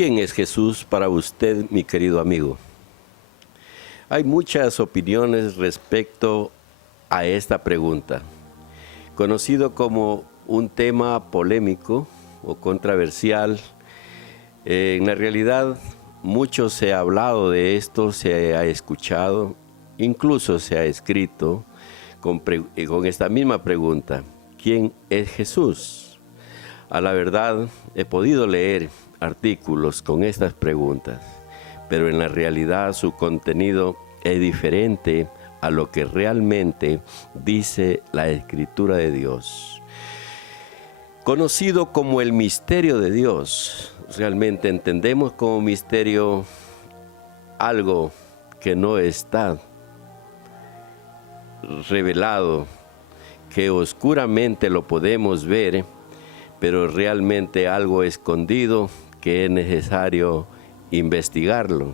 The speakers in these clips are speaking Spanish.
¿Quién es Jesús para usted, mi querido amigo? Hay muchas opiniones respecto a esta pregunta, conocido como un tema polémico o controversial. En la realidad, mucho se ha hablado de esto, se ha escuchado, incluso se ha escrito con esta misma pregunta: ¿quién es Jesús? A la verdad, he podido leer artículos con estas preguntas, pero en la realidad su contenido es diferente a lo que realmente dice la Escritura de Dios. Conocido como el misterio de Dios, realmente entendemos como misterio algo que no está revelado, que oscuramente lo podemos ver, pero realmente algo escondido que es necesario investigarlo.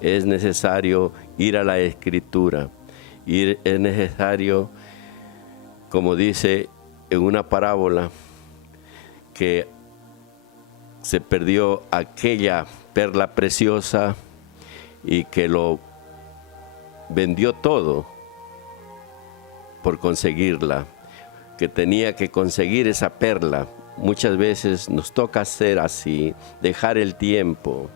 Es necesario ir a la Escritura. Es necesario, como dice en una parábola, que se perdió aquella perla preciosa y que lo vendió todo por conseguirla, que tenía que conseguir esa perla. Muchas veces nos toca hacer así, dejar el tiempo,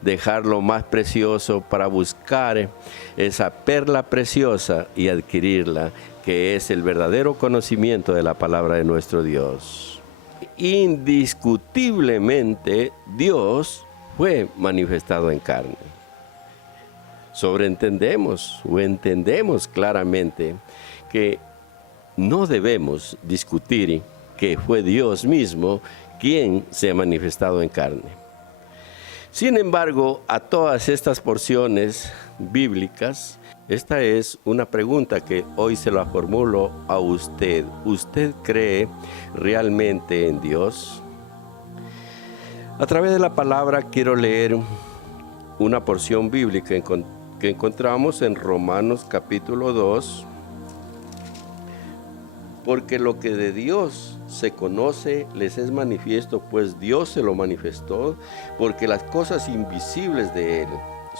dejar lo más precioso para buscar esa perla preciosa y adquirirla, que es el verdadero conocimiento de la palabra de nuestro Dios. Indiscutiblemente, Dios fue manifestado en carne. Sobreentendemos o entendemos claramente que no debemos discutir que fue Dios mismo quien se ha manifestado en carne. Sin embargo, a todas estas porciones bíblicas, esta es una pregunta que hoy se la formulo a usted. ¿Usted cree realmente en Dios? A través de la palabra quiero leer una porción bíblica que encontramos en Romanos capítulo 2. Porque lo que de Dios se conoce les es manifiesto, pues Dios se lo manifestó, porque las cosas invisibles de Él,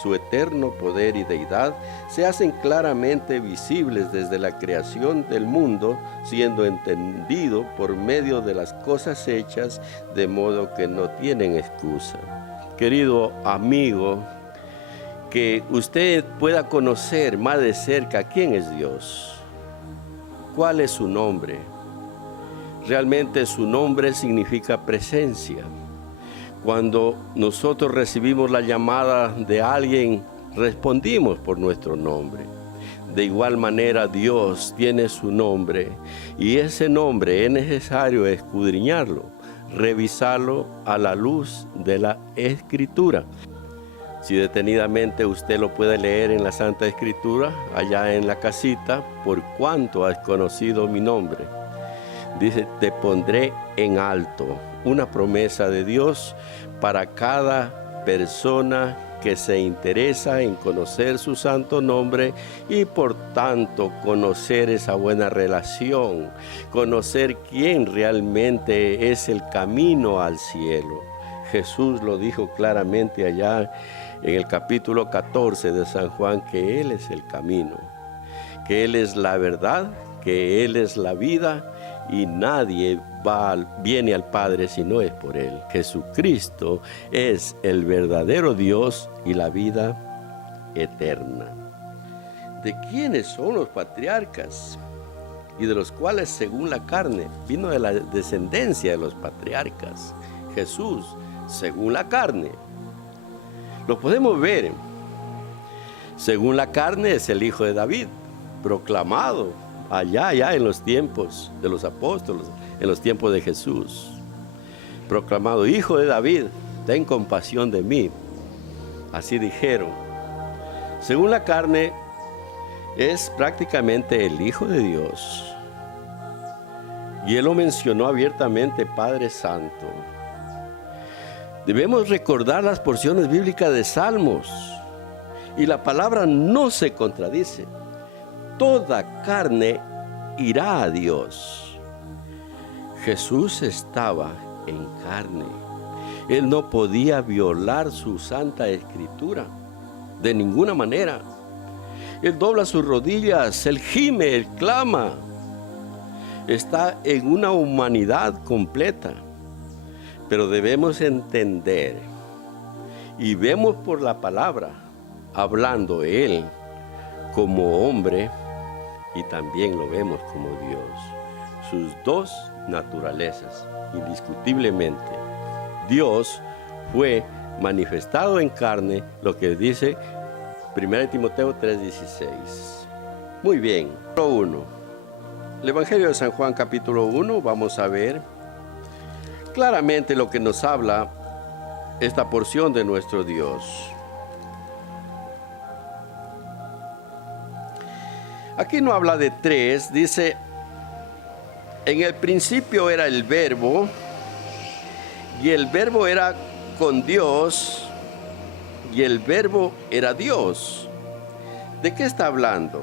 su eterno poder y deidad, se hacen claramente visibles desde la creación del mundo, siendo entendido por medio de las cosas hechas, de modo que no tienen excusa. Querido amigo, que usted pueda conocer más de cerca quién es Dios. ¿Cuál es su nombre? Realmente su nombre significa presencia. Cuando nosotros recibimos la llamada de alguien, respondimos por nuestro nombre. De igual manera, Dios tiene su nombre, y ese nombre es necesario escudriñarlo, revisarlo a la luz de la Escritura. Si detenidamente usted lo puede leer en la Santa Escritura, allá en la casita: por cuanto has conocido mi nombre. Dice, te pondré en alto. Una promesa de Dios para cada persona que se interesa en conocer su santo nombre y por tanto conocer esa buena relación, conocer quién realmente es el camino al cielo. Jesús lo dijo claramente allá en el capítulo 14 de San Juan, que Él es el camino, que Él es la verdad, que Él es la vida, y nadie viene al Padre si no es por Él. Jesucristo es el verdadero Dios y la vida eterna. ¿De quiénes son los patriarcas? Y de los cuales, según la carne, vino de la descendencia de los patriarcas. Jesús, según la carne. Lo podemos ver. Según la carne es el hijo de David, proclamado allá en los tiempos de los apóstoles, en los tiempos de Jesús. Proclamado, hijo de David, ten compasión de mí. Así dijeron. Según la carne es prácticamente el Hijo de Dios. Y Él lo mencionó abiertamente, Padre Santo. Debemos recordar las porciones bíblicas de Salmos, y la palabra no se contradice. Toda carne irá a Dios. Jesús estaba en carne. Él no podía violar su santa escritura de ninguna manera. Él dobla sus rodillas, Él gime, Él clama. Está en una humanidad completa. Pero debemos entender, y vemos por la palabra, hablando Él como hombre, y también lo vemos como Dios. Sus dos naturalezas, indiscutiblemente. Dios fue manifestado en carne, lo que dice 1 Timoteo 3:16. Muy bien, capítulo 1. El Evangelio de San Juan, capítulo 1, vamos a ver claramente lo que nos habla esta porción de nuestro Dios. Aquí no habla de tres, dice, en el principio era el Verbo, y el Verbo era con Dios, y el Verbo era Dios. ¿De qué está hablando?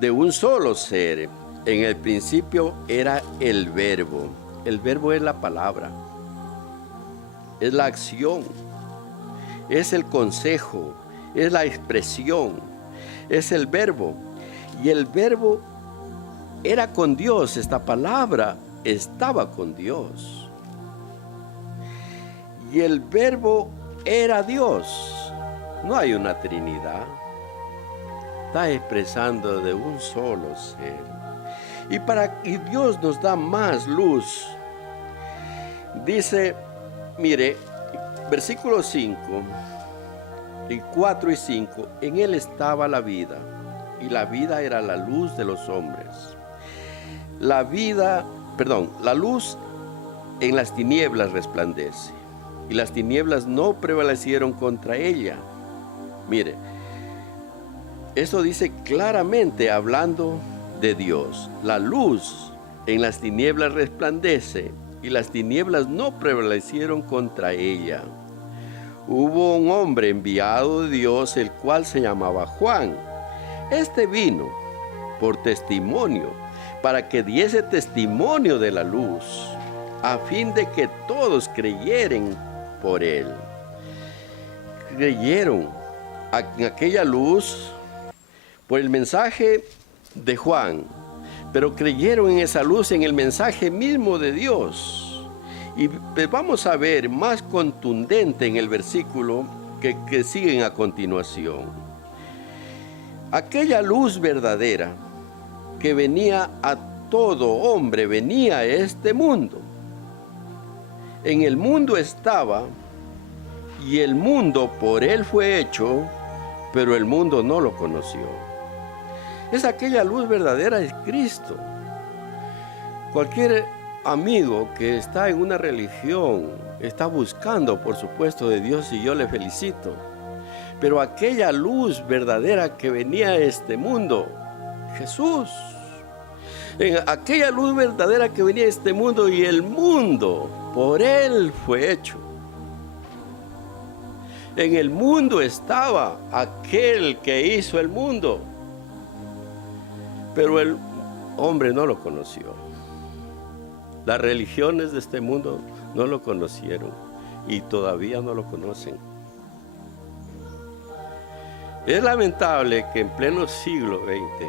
De un solo ser. En el principio era el Verbo. El Verbo es la palabra, es la acción, es el consejo, es la expresión, es el Verbo. Y el Verbo era con Dios, esta palabra estaba con Dios. Y el Verbo era Dios. No hay una Trinidad. Está expresando de un solo ser. Y Dios nos da más luz. Dice, mire, versículo 5, y 4 y 5, en Él estaba la vida, y la vida era la luz de los hombres. La luz en las tinieblas resplandece, y las tinieblas no prevalecieron contra ella. Mire, eso dice claramente hablando de Dios. La luz en las tinieblas resplandece, y las tinieblas no prevalecieron contra ella. Hubo un hombre enviado de Dios, el cual se llamaba Juan. Este vino por testimonio, para que diese testimonio de la luz, a fin de que todos creyeren por él. Creyeron en aquella luz por el mensaje de Juan, pero creyeron en esa luz, en el mensaje mismo de Dios. Y vamos a ver más contundente en el versículo que siguen a continuación. Aquella luz verdadera que venía a todo hombre, venía a este mundo. En el mundo estaba, y el mundo por él fue hecho, pero el mundo no lo conoció. Es aquella luz verdadera, es Cristo. Cualquier amigo que está en una religión está buscando, por supuesto, de Dios, y yo le felicito. Pero aquella luz verdadera que venía a este mundo, Jesús. En aquella luz verdadera que venía a este mundo, y el mundo por él fue hecho. En el mundo estaba aquel que hizo el mundo, pero el hombre no lo conoció. Las religiones de este mundo no lo conocieron y todavía no lo conocen. Es lamentable que en pleno siglo XX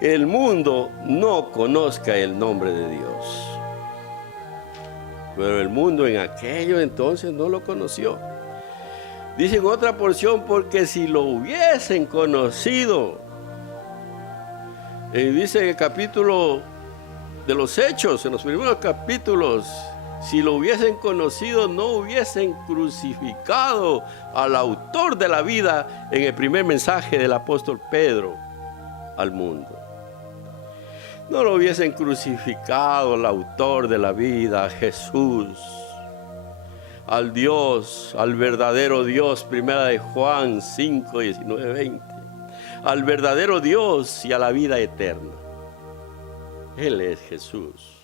el mundo no conozca el nombre de Dios. Pero el mundo en aquello entonces no lo conoció. Dice en otra porción, porque si lo hubiesen conocido, dice en el capítulo de los Hechos, en los primeros capítulos, si lo hubiesen conocido, no hubiesen crucificado al autor de la vida en el primer mensaje del apóstol Pedro al mundo. No lo hubiesen crucificado al autor de la vida, Jesús, al Dios, al verdadero Dios, primera de Juan 5, 19, 20, al verdadero Dios y a la vida eterna. Él es Jesús.